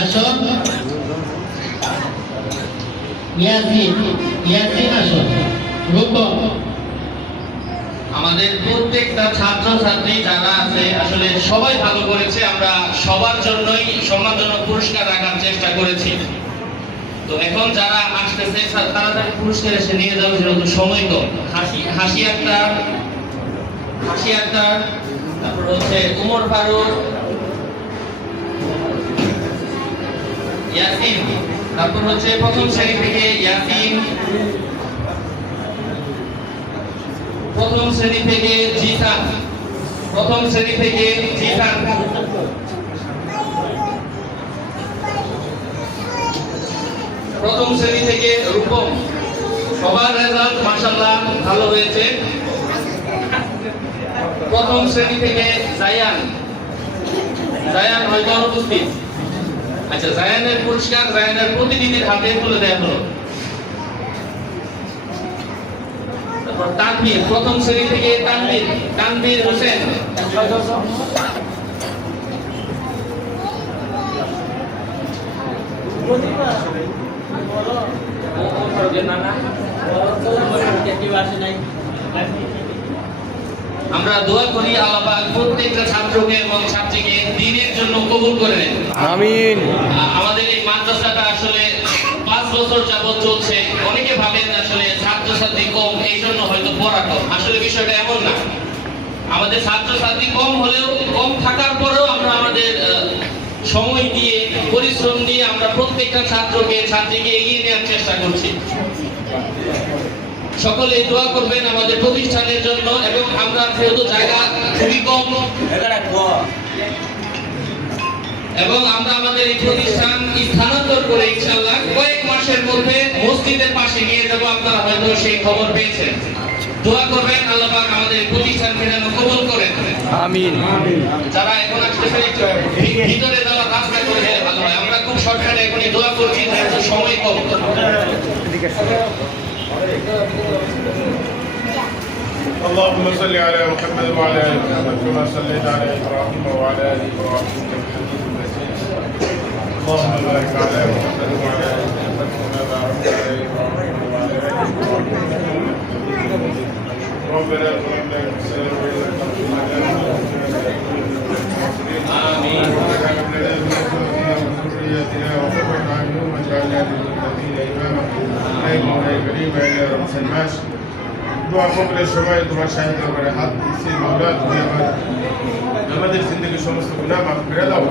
আসো ইয়াসিন আসো রূপম। আমাদের প্রত্যেকটা ছাত্র ছাত্রী যারা আছে আসলে সবাই ভালো করেছে। আমরা সবার জন্যই সম্মানজনক পুরস্কার রাখার চেষ্টা করেছি। তো এখন যারা আসতেছে তাড়াতাড়ি পুরস্কার এসে নিয়ে যাও, যেহেতু সময় কম। হাসি আক্তার, তারপর হচ্ছে উমর ফারুক, ইয়াসিন, তারপর হচ্ছে প্রথম শ্রেণী থেকে ইয়াসিন, প্রথম শ্রেণী থেকে জিসান, প্রথম শ্রেণী থেকে জিসান, প্রথম শ্রেণী থেকে রূপম। সবার রেজাল্ট মাশাআল্লাহ ভালো হয়েছে। প্রথম শ্রেণী থেকে জায়ান হয়তো অনুপস্থিত। আচ্ছা, জায়ানের পুরস্কার জায়ানের প্রতিনিধির হাতে তুলে দেওয়া হলো। তারপর তানভীর, প্রথম শ্রেণী থেকে তানভীর হোসেন। আমরা দোয়া করি আল্লাহ পাক প্রত্যেকটা ছাত্রকে এবং ছাত্রীকে দ্বীনের জন্য কবুল করে নেন, আমিন। আমাদের এই মাদ্রাসাটা আসলে 5 বছর যাবত চলছে। অনেকে ভাবেন আসলে ছাত্রছাত্রী কম, এই জন্য হয়তো পড়া কম। আসলে বিষয়টা এমন না। আমাদের ছাত্রছাত্রী কম হলেও, কম থাকার পরেও আমরা আমাদের সময় দিয়ে, পরিশ্রম দিয়ে আমরা প্রত্যেকটা ছাত্রীকে এগিয়ে নেওয়ার চেষ্টা করছি। সকলে দোয়া করবেন আমাদের প্রতিষ্ঠানের জন্য। এবং আমরা যেহেতু জায়গা খুবই কম, এবং আমরা আমাদের এই প্রতিষ্ঠান স্থানান্তর করে ইনশাআল্লাহ কয়েক মাসের মধ্যে মসজিদের পাশে নিয়ে যাব। আপনারা হয়তো সেই খবর পেয়েছেন। দোয়া করবেন আল্লাহ পাক আমাদের এই প্রতিষ্ঠানকে যেন কবুল করেন, আমিন। যারা এখন আসতেছে ভিতরে যাওয়ার রাস্তা করে দিলে ভালো হয়। আমরা খুব শর্টকাটে এখনই দোয়া করছি, যেহেতু সময় কম। اللهم صل على محمد وعلى ال محمد كما صليت على ابراهيم وعلى ال ابراهيم انك حميد مجيد. اللهم بارك على محمد وعلى ال محمد كما باركت على ابراهيم وعلى ال ابراهيم انك حميد مجيد. ربنا ظلمنا انفسنا وان لم تغفر لنا آمين. وذرياتنا وقرة اعين واجعلنا للمتقين اماما. يا كريم يا رب سلمان দোয়া কবুলের সময় তোমার সাহায্য করে হাত দিচ্ছি মাওলা, তুমি আমাদের জিন্দগির সমস্ত গুনাহ মাফ করে দাও।